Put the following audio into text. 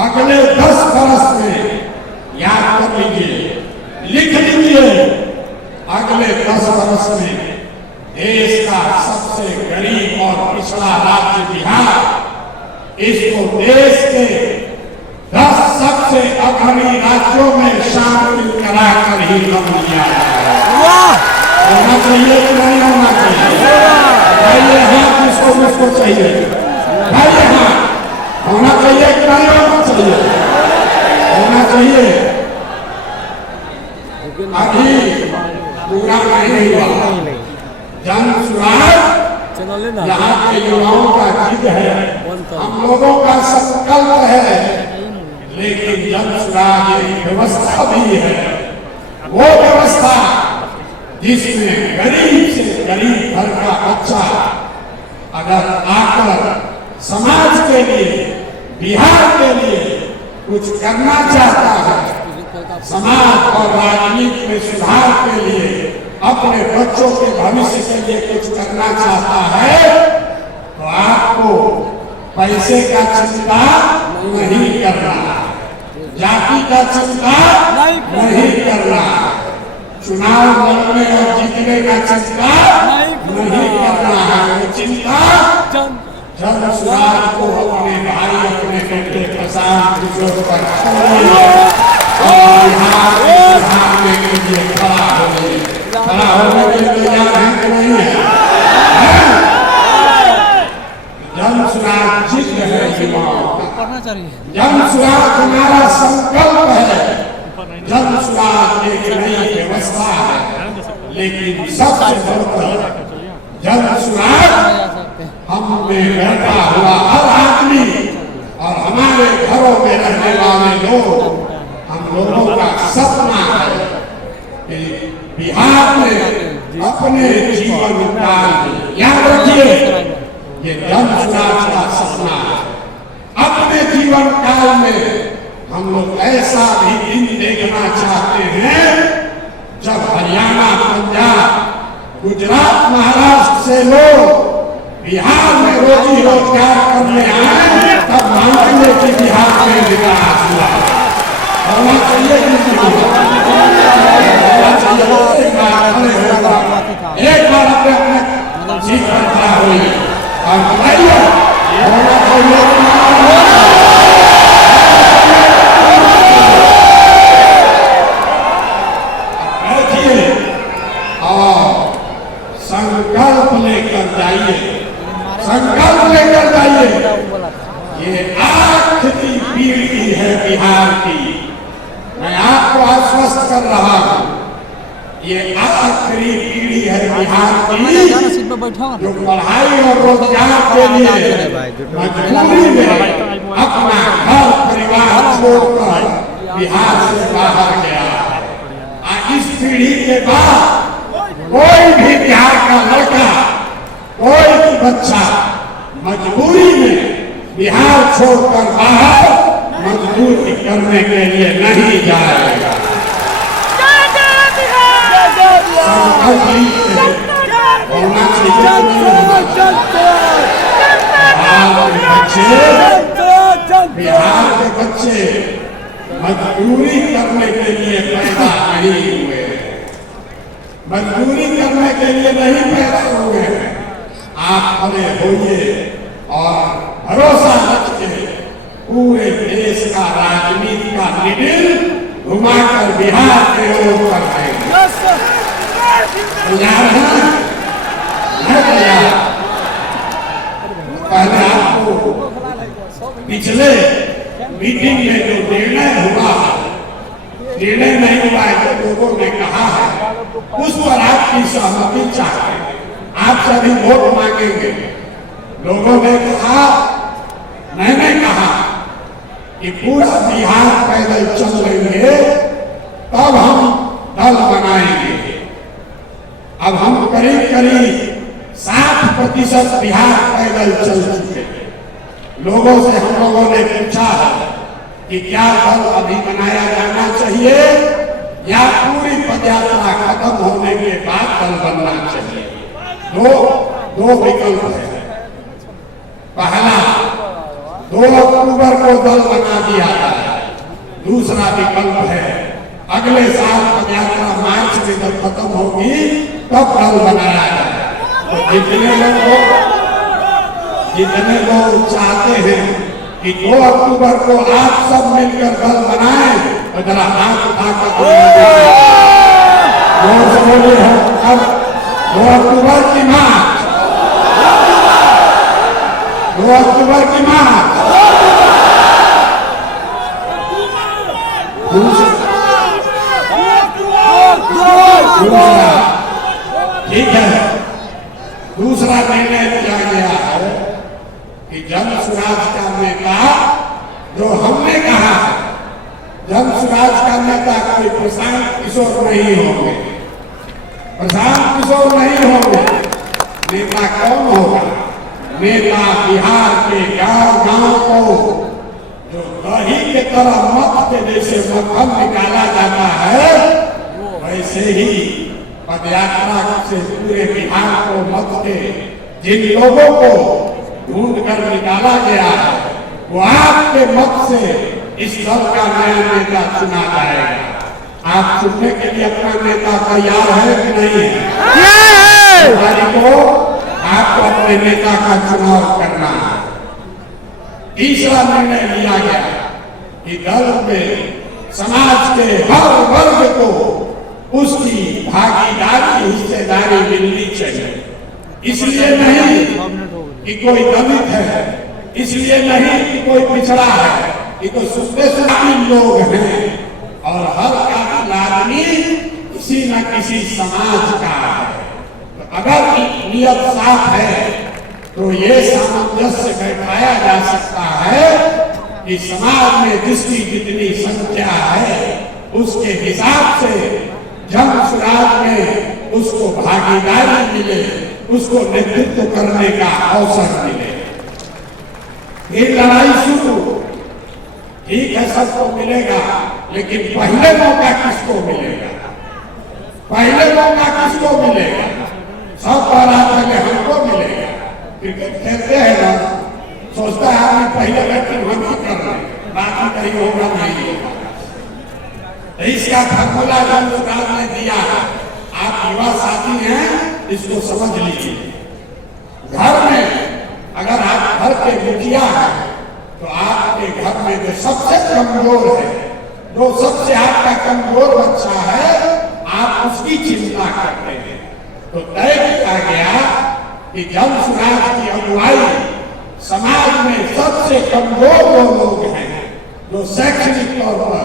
अगले 10 वर्ष में याद कर लीजिए, लिख लीजिए, अगले 10 वर्ष में देश का सबसे गरीब और पिछड़ा राज्य बिहार, इसको देश के 10 सबसे अग्रणी राज्यों में शामिल कराकर ही हम लिया होना चाहिए कि नहीं होना चाहिए? भाई हाथ किसको किसको चाहिए? भाई हाथ होना चाहिए कि नहीं होना चाहिए? होना चाहिए। अभी पूरा नहीं हुआ। जन सुराज यहाँ के युवाओं का जिद है, हम लोगों का संकल्प है, लेकिन जन सुराज एक व्यवस्था भी है। वो व्यवस्था जिसमें गरीब से गरीब घर का बच्चा अगर आकर समाज के लिए, बिहार के लिए कुछ करना चाहता है, समाज और राजनीति में सुधार के लिए, अपने बच्चों के भविष्य के लिए कुछ करना चाहता है, तो आपको पैसे का चिंता नहीं करना, जाति का चिंता नहीं करना, चुनाव लड़ने और जीतने का चिंता नहीं करना है। वो चिंता जन सुराज को अपने भाई, अपने बेटे प्रशांत किशोर पर और यहाँ के लिए खड़ा होने के लिए तैयार है कि नहीं है? जन सुराज जिद है युवाओं का, जन सुराज हमारा संकल्प है, जन सुराज एक नई व्यवस्था है, लेकिन सबसे बढ़कर जन सुराज हम में बैठा हुआ हर आदमी और हमारे घरों में रहने वाले लोग, हम लोगों का सपना है कि बिहार में अपने जीवन काल में, याद रखिए ये जन सुराज का सपना है, अपने जीवन काल में हम लोग ऐसा भी दिन देखना चाहते हैं जब हरियाणा, पंजाब, गुजरात, महाराष्ट्र से लोग बिहार में रोजी रोजगार करने आए, तब मांगेंगे कि बिहार में विकास हुआ। होना चाहिए कि एक बार अपने जीत पर खड़ा होइए और बताइए होना चाहिए। संकल्प लेकर जाइए, संकल्प लेकर जाइए। ये आखिरी पीढ़ी है बिहार की, मैं आपको आश्वस्त कर रहा हूँ, ये आखिरी पीढ़ी है बिहार की जो पढ़ाई और रोजगार के लिए मजबूरी में अपना घर परिवार छोड़कर बिहार से बाहर गया। इस पीढ़ी के बाद कोई भी बिहार का लड़का, कोई भी बच्चा मजबूरी में बिहार छोड़कर बाहर मजबूरी करने के लिए नहीं जाएगा। होना चाहिए बिहार के बच्चे मजदूरी करने के लिए पैदा नहीं हुए, मजदूरी करने के लिए नहीं पैदा हुए हैं। आप खड़े होइए और भरोसा रखिए, पूरे देश का राजनीति का निडिल घुमाकर बिहार के ओर कर देंगे। तैयार है? पहले आपको पिछले मीटिंग में जो निर्णय हुआ, निर्णय नहीं हुआ है जो लोगों ने कहा है, उस पर आपकी सहमति चाहते हैं, आप सभी वोट मांगेंगे। लोगों ने कहा, मैंने कहा कि पूरा बिहार पैदल चल लेंगे तब हम दल बनाएंगे। अब हम करीब करीब 60% बिहार पैदल चल चुके हैं। लोगों से हम लोगों ने पूछा है कि क्या दल अभी बनाया जाना चाहिए या पूरी पदयात्रा खत्म होने के बाद दल बनना चाहिए। दो विकल्प है। पहला, 2 अक्टूबर को दल बना दिया जाए। दूसरा विकल्प है अगले साल पदयात्रा मार्च में जब खत्म होगी तब दल बनाया जाए। तो जितने लोग चाहते हैं कि 2 अक्टूबर को आप सब मिलकर दल बनाएं, तो जरा हाथ उठाकर बोले हम अब 2 अक्टूबर की मार्च, 2 अक्टूबर की मार्च। ठीक है, दूसरा निर्णय किया गया है कि जन स्वराज का नेता जो हमने कहा जन स्वराज का नेता कोई प्रशांत किशोर नहीं होंगे, प्रशांत किशोर नहीं होंगे। नेता कौन होगा? नेता बिहार के गांव-गांव को जो दही के तरह मत के जैसे मक्खन निकाला जाता है, वैसे ही पदयात्रा से पूरे बिहार को मत के जिन लोगों को ढूंढ कर निकाला गया है, वो आपके मत से इस दल का नया नेता चुना जाएगा। आप चुनने के लिए अपना नेता तैयार है कि नहीं है? को आपको अपने नेता का चुनाव करना है। तीसरा निर्णय लिया गया कि दल में समाज के हर वर्ग को उसकी भागीदारी हिस्सेदारी मिलनी चाहिए। इसलिए नहीं कि कोई दलित है, इसलिए नहीं कि कोई पिछड़ा है, कि कोई सुस्ती लोग हैं, और हर आदमी किसी न किसी समाज का है। तो अगर नियत साफ है तो ये सामंजस्य बैठाया जा सकता है कि समाज में जिसकी जितनी संख्या है उसके हिसाब से जन स्वराज में उसको भागीदारी मिले, उसको नेतृत्व करने का अवसर मिले। ये लड़ाई शुरू, ठीक है, सबको मिलेगा, लेकिन पहले मौका किसको मिलेगा? पहले मौका किसको मिलेगा? सब बार पहले हमको मिलेगा। क्रिकेट खेलते हैं ना, सोचता है आदमी पहले बैटिंग हम ही कर रहे हैं, बाकी कहीं होगा नहीं होगा। इसका फॉर्मूला जन स्वराज ने दिया है। आप युवा साथी हैं, इसको समझ लीजिए। घर में अगर आप घर के मुखिया हैं तो आपके घर में जो सबसे कमजोर है, जो सबसे आपका कमजोर बच्चा है, आप उसकी चिंता करते हैं। तो तय किया गया कि जन स्वराज की अगुवाई समाज में सबसे कमजोर जो लोग हैं, जो शैक्षणिक तौर पर